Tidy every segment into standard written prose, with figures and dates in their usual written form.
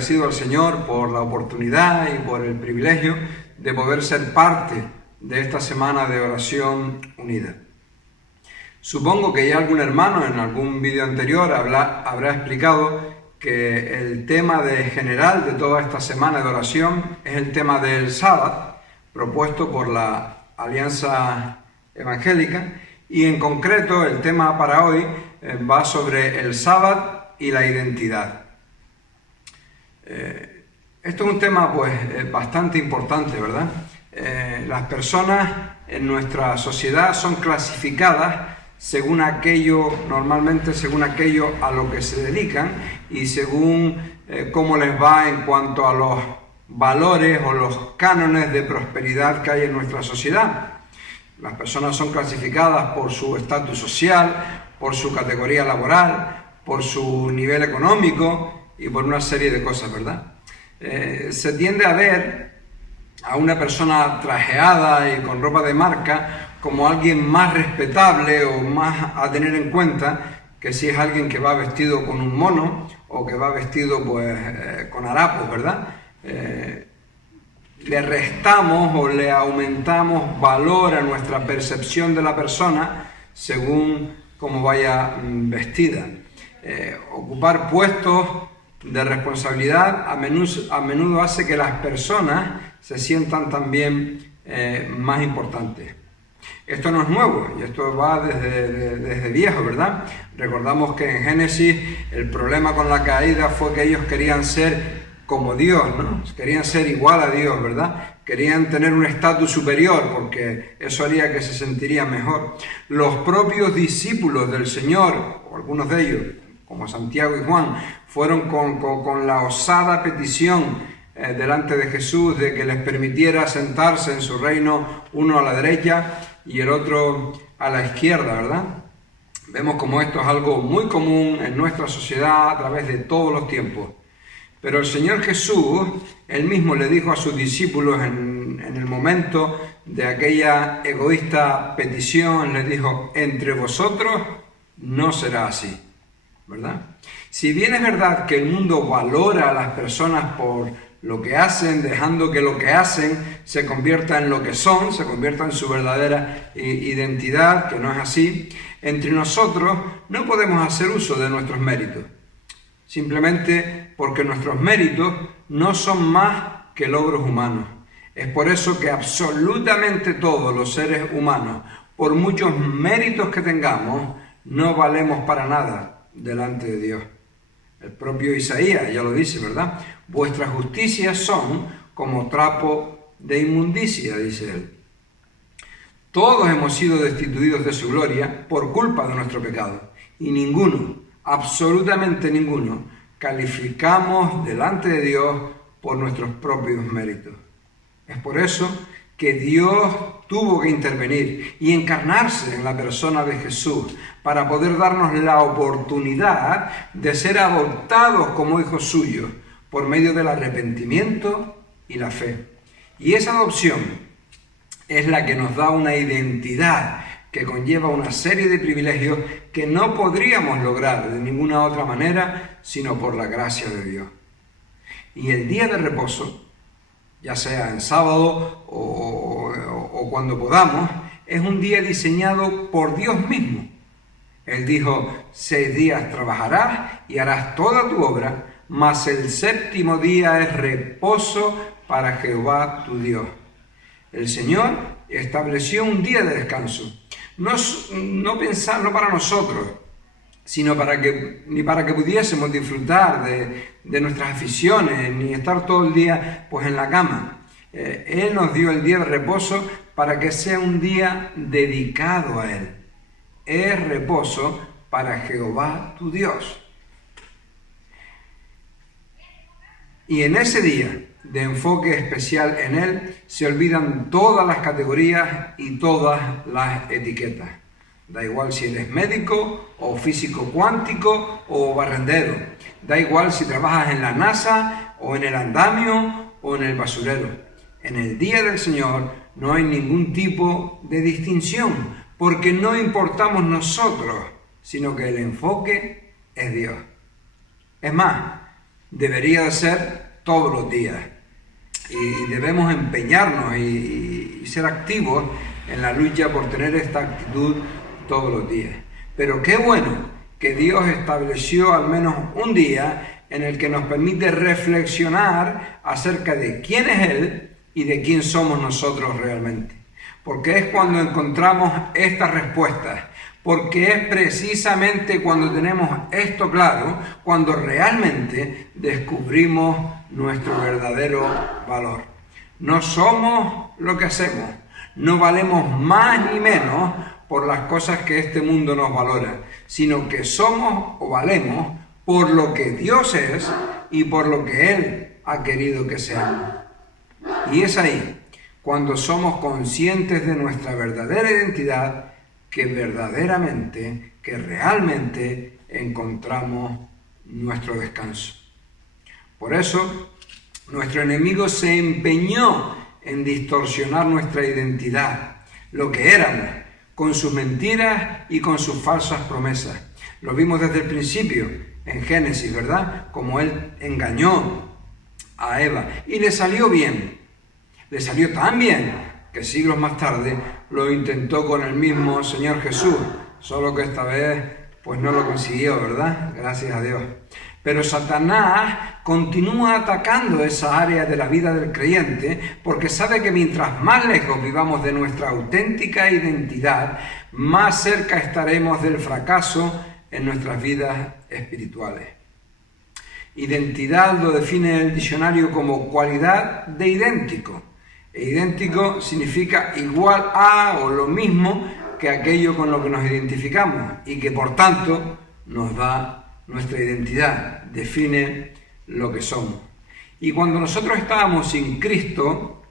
agradecido al Señor por la oportunidad y por el privilegio de poder ser parte de esta semana de oración unida. Supongo que ya algún hermano en algún vídeo anterior habrá explicado que el tema general de toda esta semana de oración es el tema del sábado, propuesto por la Alianza Evangélica, y en concreto el tema para hoy va sobre el sábado y la identidad. Esto es un tema bastante importante, ¿verdad? Las personas en nuestra sociedad son clasificadas normalmente según aquello a lo que se dedican y según cómo les va en cuanto a los valores o los cánones de prosperidad que hay en nuestra sociedad. Las personas son clasificadas por su estatus social, por su categoría laboral, por su nivel económico y por una serie de cosas, ¿verdad? Se tiende a ver a una persona trajeada y con ropa de marca como alguien más respetable o más a tener en cuenta que si es alguien que va vestido con un mono o que va vestido con harapos, ¿verdad? Le restamos o le aumentamos valor a nuestra percepción de la persona según cómo vaya vestida. Ocupar puestos de responsabilidad a menudo hace que las personas se sientan también más importantes. Esto no es nuevo y esto va desde viejo, ¿verdad? Recordamos que en Génesis el problema con la caída fue que ellos querían ser como Dios, ¿no? Querían ser igual a Dios, ¿verdad? Querían tener un estatus superior porque eso haría que se sentirían mejor. Los propios discípulos del Señor, o algunos de ellos, como Santiago y Juan, fueron con la osada petición delante de Jesús de que les permitiera sentarse en su reino, uno a la derecha y el otro a la izquierda, ¿verdad? Vemos como esto es algo muy común en nuestra sociedad a través de todos los tiempos. Pero el Señor Jesús, Él mismo le dijo a sus discípulos en el momento de aquella egoísta petición, les dijo, entre vosotros no será así, ¿verdad? Si bien es verdad que el mundo valora a las personas por lo que hacen, dejando que lo que hacen se convierta en lo que son, se convierta en su verdadera identidad, que no es así, entre nosotros no podemos hacer uso de nuestros méritos. Simplemente porque nuestros méritos no son más que logros humanos. Es por eso que absolutamente todos los seres humanos, por muchos méritos que tengamos, no valemos para nada delante de Dios. El propio Isaías ya lo dice, ¿verdad? Vuestras justicias son como trapo de inmundicia, dice él. Todos hemos sido destituidos de su gloria por culpa de nuestro pecado y ninguno, absolutamente ninguno, calificamos delante de Dios por nuestros propios méritos. Es por eso que Dios tuvo que intervenir y encarnarse en la persona de Jesús para poder darnos la oportunidad de ser adoptados como hijos suyos por medio del arrepentimiento y la fe. Y esa adopción es la que nos da una identidad que conlleva una serie de privilegios que no podríamos lograr de ninguna otra manera sino por la gracia de Dios. Y el día de reposo, ya sea en sábado o cuando podamos, es un día diseñado por Dios mismo. Él dijo, 6 días trabajarás y harás toda tu obra, mas el séptimo día es reposo para Jehová tu Dios. El Señor estableció un día de descanso, no para nosotros, sino ni para que pudiésemos disfrutar de nuestras aficiones, ni estar todo el día en la cama. Él nos dio el día de reposo para que sea un día dedicado a Él. Es reposo para Jehová tu Dios. Y en ese día de enfoque especial en Él se olvidan todas las categorías y todas las etiquetas. Da igual si eres médico o físico cuántico o barrendero. Da igual si trabajas en la NASA o en el andamio o en el basurero. En el día del Señor no hay ningún tipo de distinción, porque no importamos nosotros, sino que el enfoque es Dios. Es más, debería de ser todos los días. Y debemos empeñarnos y ser activos en la lucha por tener esta actitud todos los días. Pero qué bueno que Dios estableció al menos un día en el que nos permite reflexionar acerca de quién es Él y de quién somos nosotros realmente. Porque es cuando encontramos estas respuestas, porque es precisamente cuando tenemos esto claro, cuando realmente descubrimos nuestro verdadero valor. No somos lo que hacemos, no valemos más ni menos por las cosas que este mundo nos valora, sino que somos o valemos por lo que Dios es y por lo que Él ha querido que seamos. Y es ahí, cuando somos conscientes de nuestra verdadera identidad, que verdaderamente, que realmente encontramos nuestro descanso. Por eso, nuestro enemigo se empeñó en distorsionar nuestra identidad, lo que éramos, con sus mentiras y con sus falsas promesas. Lo vimos desde el principio, en Génesis, ¿verdad? Como él engañó a Eva y le salió bien. Le salió tan bien que siglos más tarde lo intentó con el mismo Señor Jesús, solo que esta vez pues no lo consiguió, ¿verdad? Gracias a Dios. Pero Satanás continúa atacando esa área de la vida del creyente porque sabe que mientras más lejos vivamos de nuestra auténtica identidad, más cerca estaremos del fracaso en nuestras vidas espirituales. Identidad lo define el diccionario como cualidad de idéntico. E idéntico significa igual a o lo mismo que aquello con lo que nos identificamos y que por tanto nos da nuestra identidad, define lo que somos. Y cuando nosotros estábamos sin Cristo,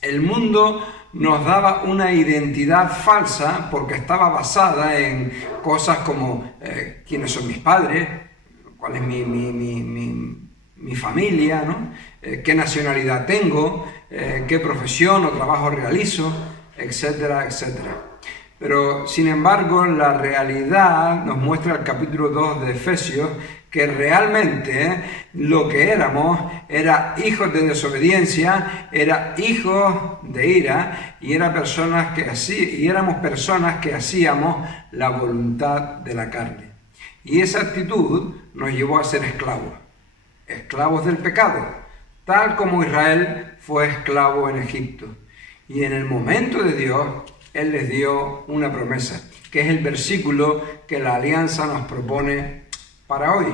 el mundo nos daba una identidad falsa porque estaba basada en cosas como quiénes son mis padres, cuál es mi familia, ¿no? Qué nacionalidad tengo, qué profesión o trabajo realizo, etcétera, etcétera. Pero, sin embargo, la realidad nos muestra el capítulo 2 de Efesios que realmente lo que éramos era hijos de desobediencia, era hijos de ira y éramos personas que hacíamos la voluntad de la carne. Y esa actitud nos llevó a ser esclavos del pecado, tal como Israel fue esclavo en Egipto. Y en el momento de Dios, Él les dio una promesa, que es el versículo que la alianza nos propone para hoy.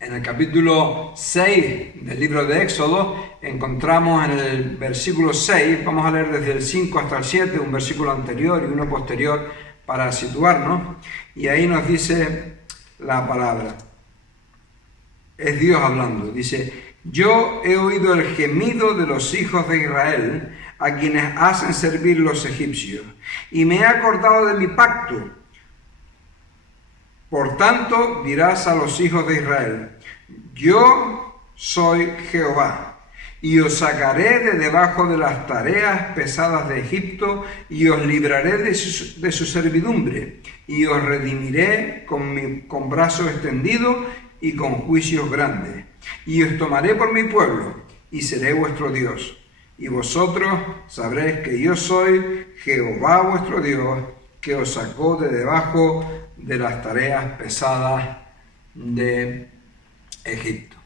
En el capítulo 6 del libro de Éxodo encontramos en el versículo 6, vamos a leer desde el 5 hasta el 7, un versículo anterior y uno posterior para situarnos, y ahí nos dice la palabra. Es Dios hablando, dice: yo he oído el gemido de los hijos de Israel, a quienes hacen servir los egipcios, y me he acordado de mi pacto. Por tanto, dirás a los hijos de Israel: yo soy Jehová, y os sacaré de debajo de las tareas pesadas de Egipto, y os libraré de su servidumbre, y os redimiré con brazo extendido y con juicios grandes, y os tomaré por mi pueblo, y seré vuestro Dios. Y vosotros sabréis que yo soy Jehová vuestro Dios, que os sacó de debajo de las tareas pesadas de Egipto.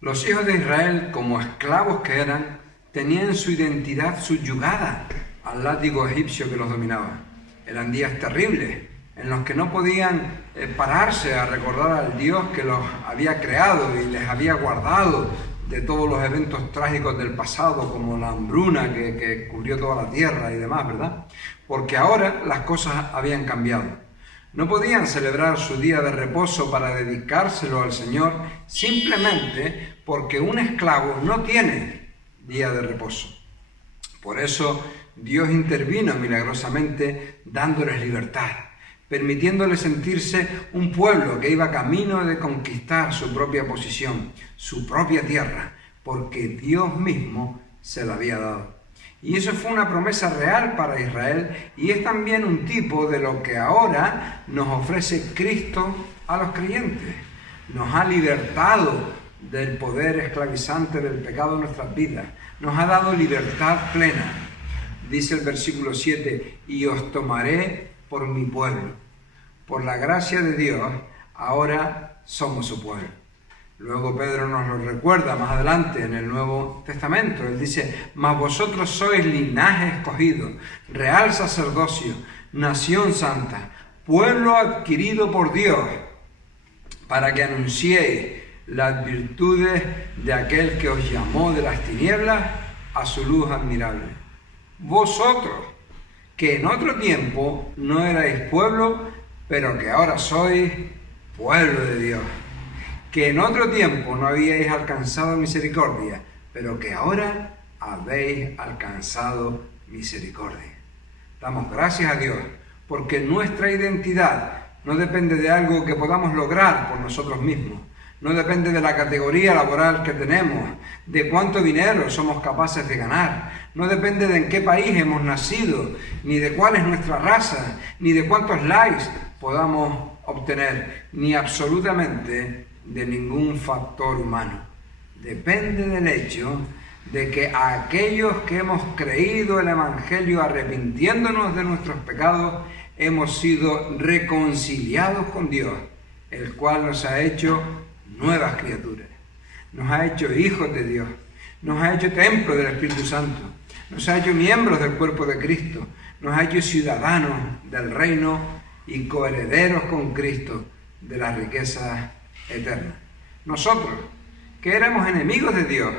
Los hijos de Israel, como esclavos que eran, tenían su identidad subyugada al látigo egipcio que los dominaba. Eran días terribles, en los que no podían pararse a recordar al Dios que los había creado y les había guardado de todos los eventos trágicos del pasado, como la hambruna que cubrió toda la tierra y demás, ¿verdad? Porque ahora las cosas habían cambiado. No podían celebrar su día de reposo para dedicárselo al Señor simplemente porque un esclavo no tiene día de reposo. Por eso Dios intervino milagrosamente dándoles libertad, permitiéndoles sentirse un pueblo que iba camino de conquistar su propia posición, su propia tierra, porque Dios mismo se la había dado. Y eso fue una promesa real para Israel y es también un tipo de lo que ahora nos ofrece Cristo a los creyentes. nos ha libertado del poder esclavizante del pecado en nuestras vidas, nos ha dado libertad plena. Dice el versículo 7, y os tomaré por mi pueblo. Por la gracia de Dios, ahora somos su pueblo. Luego Pedro nos lo recuerda más adelante en el Nuevo Testamento. Él dice, mas vosotros sois linaje escogido, real sacerdocio, nación santa, pueblo adquirido por Dios, para que anunciéis las virtudes de aquel que os llamó de las tinieblas a su luz admirable. Vosotros, que en otro tiempo no erais pueblo, pero que ahora sois pueblo de Dios. Que en otro tiempo no habíais alcanzado misericordia, pero que ahora habéis alcanzado misericordia. Damos gracias a Dios, porque nuestra identidad no depende de algo que podamos lograr por nosotros mismos, no depende de la categoría laboral que tenemos, de cuánto dinero somos capaces de ganar, no depende de en qué país hemos nacido, ni de cuál es nuestra raza, ni de cuántos likes podamos obtener, ni absolutamente de ningún factor humano. Depende del hecho de que a aquellos que hemos creído el Evangelio arrepintiéndonos de nuestros pecados, hemos sido reconciliados con Dios, el cual nos ha hecho nuevas criaturas, nos ha hecho hijos de Dios, nos ha hecho templo del Espíritu Santo, nos ha hecho miembros del cuerpo de Cristo, nos ha hecho ciudadanos del reino y coherederos con Cristo de las riquezas eternas. Nosotros, que éramos enemigos de Dios,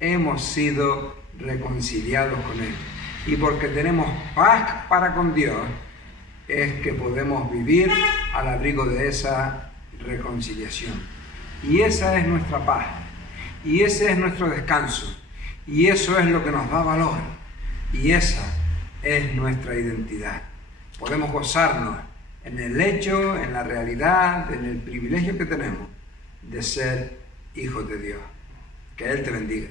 hemos sido reconciliados con Él. Y porque tenemos paz para con Dios, es que podemos vivir al abrigo de esa reconciliación. Y esa es nuestra paz, y ese es nuestro descanso, y eso es lo que nos da valor, y esa es nuestra identidad. Podemos gozarnos en el hecho, en la realidad, en el privilegio que tenemos de ser hijos de Dios. Que Él te bendiga.